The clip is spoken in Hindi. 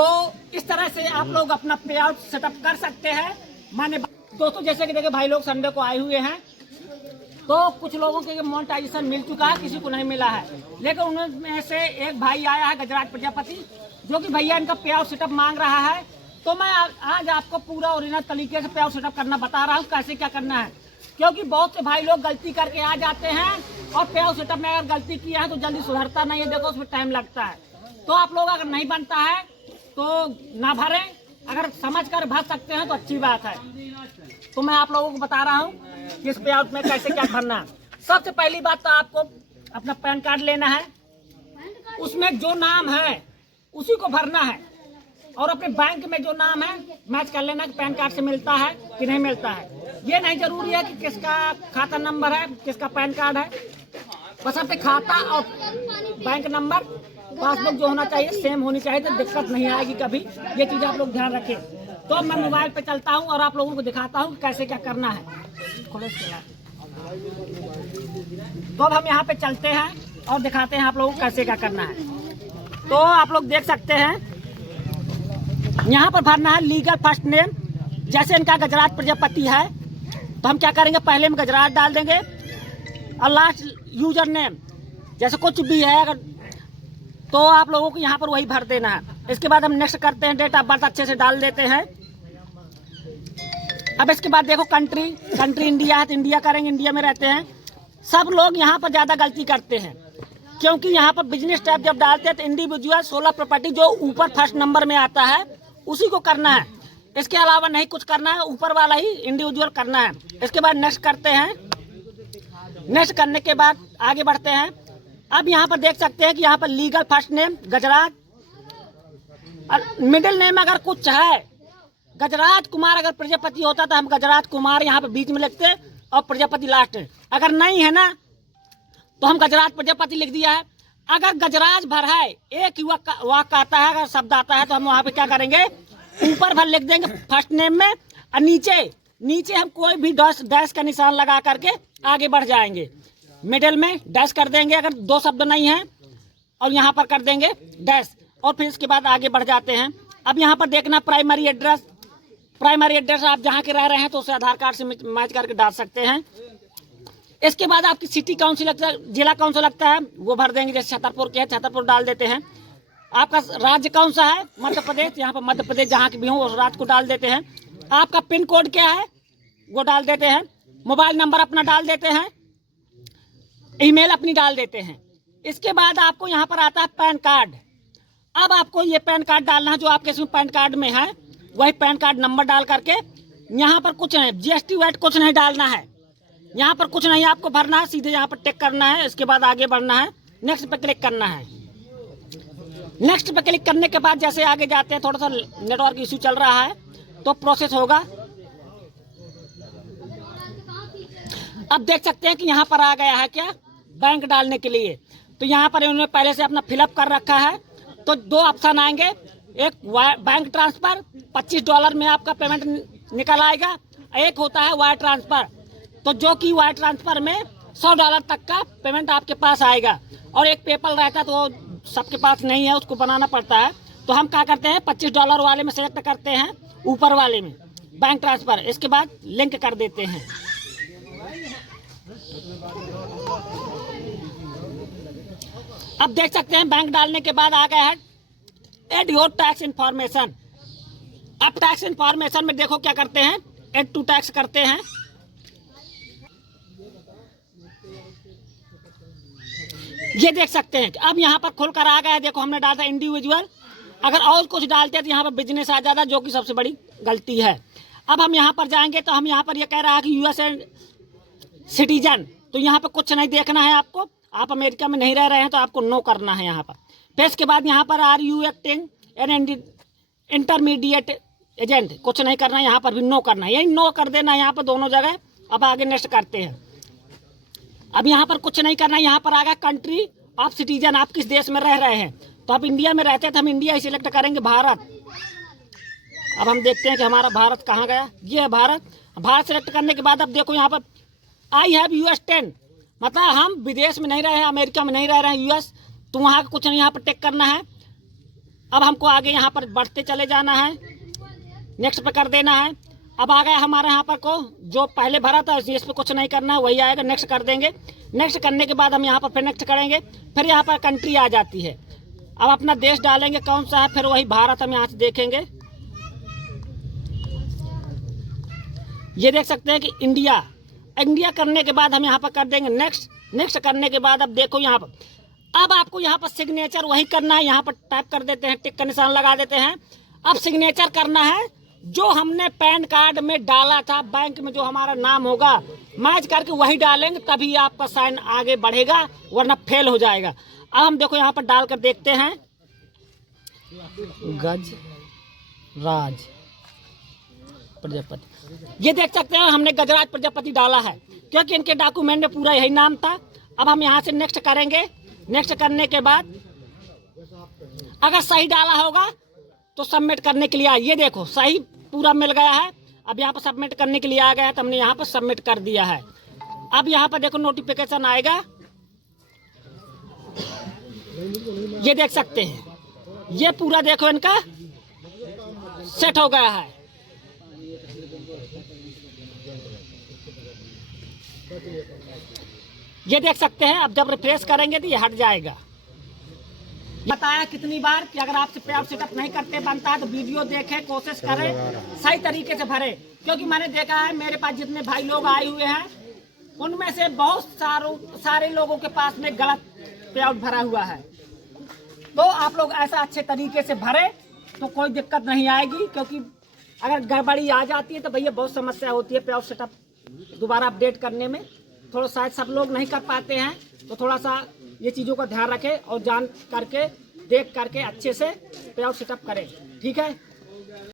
तो इस तरह से आप लोग अपना पे आउट सेटअप कर सकते हैं। माने दोस्तों जैसे कि देखिए भाई लोग संडे को आए हुए हैं, तो कुछ लोगों के मोनेटाइजेशन मिल चुका है, किसी को नहीं मिला है, लेकिन उनमें से एक भाई आया है गजराज प्रजापति, जो कि भैया इनका पे आउट सेटअप मांग रहा है। तो मैं आज आपको पूरा ओरिजिनल तरीके से पे आउट सेटअप करना बता रहा हूँ, कैसे क्या करना है। क्योंकि बहुत से भाई लोग गलती करके आ जाते हैं और पे आउट सेटअप में अगर गलती किया है तो जल्दी सुधरता नहीं है, देखो उसमें टाइम लगता है। तो आप लोग अगर नहीं बनता है तो ना भरें, अगर समझ कर भर सकते हैं तो अच्छी बात है। तो मैं आप लोगों को बता रहा हूँ कि इस पे आउट में कैसे क्या भरना है। सबसे पहली बात तो आपको अपना पैन कार्ड लेना है, उसमें जो नाम है उसी को भरना है, और अपने बैंक में जो नाम है मैच कर लेना कि पैन कार्ड से मिलता है कि नहीं मिलता है। ये नहीं जरूरी है कि किसका खाता नंबर है, किसका पैन कार्ड है, बस अपने खाता और बैंक नंबर पासबुक जो होना चाहिए सेम होनी चाहिए, तो दिक्कत नहीं आएगी कभी। ये चीज़ आप लोग ध्यान रखें। तो मैं मोबाइल पे चलता हूँ और आप लोगों को दिखाता हूँ कैसे क्या करना है। तो अब हम यहाँ पे चलते हैं और दिखाते हैं आप लोगों को कैसे क्या करना है। तो आप लोग देख सकते हैं यहाँ पर भरना है लीगल फर्स्ट नेम। जैसे इनका गजराज प्रजापति है तो हम क्या करेंगे, पहले में गजराज डाल देंगे और लास्ट यूजर नेम जैसे कुछ भी है अगर, तो आप लोगों को यहाँ पर वही भर देना है। इसके बाद हम नेक्स्ट करते हैं, डेट ऑफ बर्थ अच्छे से डाल देते हैं। अब इसके बाद देखो कंट्री इंडिया है तो इंडिया करेंगे, इंडिया में रहते हैं। सब लोग यहाँ पर ज़्यादा गलती करते हैं, क्योंकि यहाँ पर बिजनेस टाइप जब डालते हैं तो इंडिविजुअल सोलर प्रॉपर्टी जो ऊपर फर्स्ट नंबर में आता है उसी को करना है, इसके अलावा नहीं कुछ करना है, ऊपर वाला ही इंडिविजुअल करना है। इसके बाद नेक्स्ट करते हैं, नेक्स्ट करने के बाद आगे बढ़ते हैं। अब यहाँ पर देख सकते हैं कि यहाँ पर लीगल फर्स्ट नेम गजराज, मिडिल नेम अगर कुछ है गजराज कुमार, अगर प्रजापति होता तो हम गजराज कुमार यहाँ पे बीच में लिखते और प्रजापति लास्ट में। अगर नहीं है ना तो हम गजराज प्रजापति लिख दिया है। अगर गजराज भर है, एक वाक्य आता है, अगर शब्द आता है तो हम वहाँ पे क्या करेंगे, ऊपर भर लिख देंगे फर्स्ट नेम में, और नीचे हम कोई भी डैश का निशान लगा करके आगे बढ़ जाएंगे। मिडिल में डैश कर देंगे अगर दो शब्द नहीं है, और यहाँ पर कर देंगे डैश, और फिर इसके बाद आगे बढ़ जाते हैं। अब यहाँ पर देखना प्राइमरी एड्रेस आप जहाँ के रह रहे हैं तो उसे आधार कार्ड से मैच करके डाल सकते हैं। इसके बाद आपकी सिटी कौन सी लगता है, जिला कौन सा लगता है वो भर देंगे। जैसे छतरपुर के है छतरपुर डाल देते हैं। आपका राज्य कौन सा है, मध्य प्रदेश, यहाँ पर मध्य प्रदेश जहाँ के भी हो उस राज्य को डाल देते हैं। आपका पिन कोड क्या है वो डाल देते हैं। मोबाइल नंबर अपना डाल देते हैं, ईमेल अपनी डाल देते हैं। इसके बाद आपको यहाँ पर आता है पैन कार्ड। अब आपको ये पैन कार्ड डालना है जो आपके इसमें पैन कार्ड में है, वही पैन कार्ड नंबर डाल करके यहाँ पर कुछ नहीं, जीएसटी वैट कुछ नहीं डालना है, यहाँ पर कुछ नहीं आपको भरना है, सीधे यहाँ पर टिक करना है। इसके बाद आगे बढ़ना है, नेक्स्ट पे क्लिक करना है। नेक्स्ट पे क्लिक करने के बाद जैसे आगे जाते हैं, थोड़ा सा नेटवर्क इश्यू चल रहा है तो प्रोसेस होगा। अब देख सकते हैं कि यहाँ पर आ गया है क्या, बैंक डालने के लिए। तो यहाँ पर उन्होंने पहले से अपना फिलअप कर रखा है, तो दो ऑप्शन आएंगे, एक बैंक ट्रांसफर $25 में आपका पेमेंट निकल आएगा, एक होता है वायर ट्रांसफर, तो जो कि वायर ट्रांसफर में $100 तक का पेमेंट आपके पास आएगा। और एक पेपल रहता है तो वो सबके पास नहीं है, उसको बनाना पड़ता है। तो हम क्या करते हैं, $25 वाले में सेलेक्ट करते हैं, ऊपर वाले में बैंक ट्रांसफर। इसके बाद लिंक कर देते हैं। अब देख सकते हैं बैंक डालने के बाद आ गया है एड योर टैक्स इंफॉर्मेशन। अब टैक्स इंफॉर्मेशन में देखो क्या करते हैं, एड टू टैक्स करते हैं। ये देख सकते हैं अब यहाँ पर खुलकर आ गया है। देखो हमने डाला था इंडिविजुअल, अगर और कुछ डालते हैं तो यहाँ पर बिजनेस आ जाता, जो कि सबसे बड़ी गलती है। अब हम यहाँ पर जाएंगे तो हम यहाँ पर ये कह रहा है कि यूएसए सिटीजन, तो यहाँ पर कुछ नहीं देखना है आपको। आप अमेरिका में नहीं रह रहे हैं तो आपको नो करना है यहाँ पर। फिर इसके बाद यहाँ पर are you acting an intermediate agent, कुछ नहीं करना है, यहाँ पर भी नो करना है, यही नो कर देना है यहाँ पर दोनों जगह। अब आगे नेक्स्ट करते हैं। अब यहाँ पर कुछ नहीं करना है, यहाँ पर आ गया कंट्री ऑफ सिटीजन, आप किस देश में रह रहे हैं। तो आप इंडिया में रहते हैं तो हम इंडिया ही सिलेक्ट करेंगे, भारत। अब हम देखते हैं कि हमारा भारत कहाँ गया, ये है भारत। भारत सिलेक्ट करने के बाद अब देखो यहाँ पर आई हैव US 10, मतलब हम विदेश में नहीं रहे हैं, अमेरिका में नहीं रह रहे हैं, US, तो वहाँ का कुछ नहीं, यहाँ पर टिक करना है। अब हमको आगे यहाँ पर बढ़ते चले जाना है, नेक्स्ट पे कर देना है। अब आ गया हमारे यहाँ पर को जो पहले भरा था इस पर कुछ नहीं करना है, वही आएगा, नेक्स्ट कर देंगे। नेक्स्ट करने के बाद हम यहाँ पर फिर नेक्स्ट करेंगे, फिर यहाँ पर कंट्री आ जाती है। अब अपना देश डालेंगे कौन सा है, फिर वही भारत हम यहाँ से देखेंगे। ये देख सकते हैं कि इंडिया, इंडिया करने के बाद हम यहाँ पर कर देंगे नेक्स्ट। नेक्स्ट करने के बाद अब देखो यहाँ पर, अब आपको यहाँ पर सिग्नेचर वही करना है, यहाँ पर टाइप कर देते हैं, टिक का निशान लगा देते हैं। अब सिग्नेचर करना है जो हमने पैन कार्ड में डाला था, बैंक में जो हमारा नाम होगा मैच करके वही डालेंगे, तभी आपका साइन आगे बढ़ेगा, वरना फेल हो जाएगा। अब हम देखो यहाँ पर डाल कर देखते हैं, गजराज प्रजापति। ये देख सकते हैं हमने गजराज प्रजापति डाला है, क्योंकि इनके डॉक्यूमेंट में पूरा यही नाम था। अब हम यहाँ से नेक्स्ट करेंगे। नेक्स्ट करने के बाद अगर सही डाला होगा तो सबमिट करने के लिए ये देखो सही पूरा मिल गया है। अब यहाँ पर सबमिट करने के लिए आ गया है, तो हमने यहाँ पर सबमिट कर दिया है। अब यहाँ पर देखो नोटिफिकेशन आएगा, ये देख सकते हैं, ये पूरा देखो इनका सेट हो गया है। ये देख सकते हैं। अब जब रिफ्रेश करेंगे तो ये हट जाएगा। बताया कितनी बार कि अगर आपसे पे सेटअप नहीं करते बनता है तो वीडियो देखें, कोशिश करें सही तरीके से भरे, क्योंकि मैंने देखा है मेरे पास जितने भाई लोग आए हुए हैं उनमें से बहुत सारे लोगों के पास में गलत पे आउट भरा हुआ है। तो आप लोग ऐसा अच्छे तरीके से भरे तो कोई दिक्कत नहीं आएगी, क्योंकि अगर गड़बड़ी आ जाती है तो भैया बहुत समस्या होती है पे आउट सेटअप दोबारा अपडेट करने में। थोड़ा शायद सब लोग नहीं कर पाते हैं, तो थोड़ा सा ये चीज़ों का ध्यान रखें और जान करके देख करके अच्छे से पे आउट सेटअप करें। ठीक है।